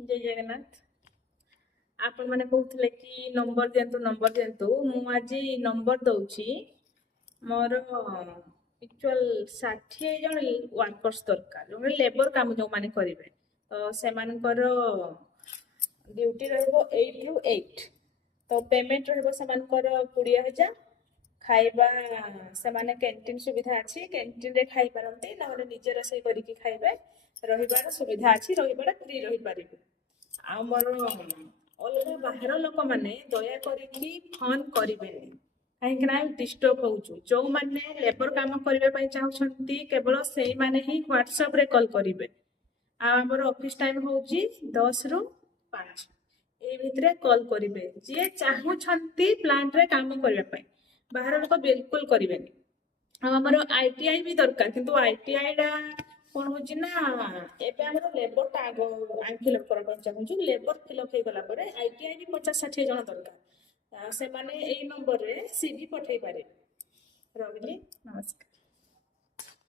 जय जगन्नाथ। आपण मैंने कहते कि नंबर दिंतु मु आज नंबर दौची मोर एक्चुअल 60 जन वर्कर्स दरकार जो लेबर काम जो मैंने करेंगे तो से ड्यूटी रही 8 ରୁ 8 तो पेमेंट रही 20,000 खाइबा से कैंटीन सुविधा अच्छी कैंटीन रे खाई पारती ना निजे रोषे करके खाइबे रहीबार सुविधा अच्छी रहीबार फ्री रही पारे आमर अलग बाहर लोक मैंने दया करी फोन करेंगे कहीं डिस्टर्ब हो जो मैंने लेबर काम करने चाहते केवल से मैंने ही व्हाट्सएप रे कॉल करेंगे आमर ऑफिस टाइम हूँ 10 ରୁ 5 ये भितर कॉल करेंगे जी चाहूँगी प्लांट रे काम करने बाहर लोक बिल्कुल करेंगे आमर आईटीआई भी दरकार किंतु आईटीआई टा कौन हो लेबर टा फिलअप करने चाहूँ लेबर फिलअप हो गला आईटीआई भी 50-60 जन दरकार से माने नंबर रे सीवी पठे पारे रही नमस्कार।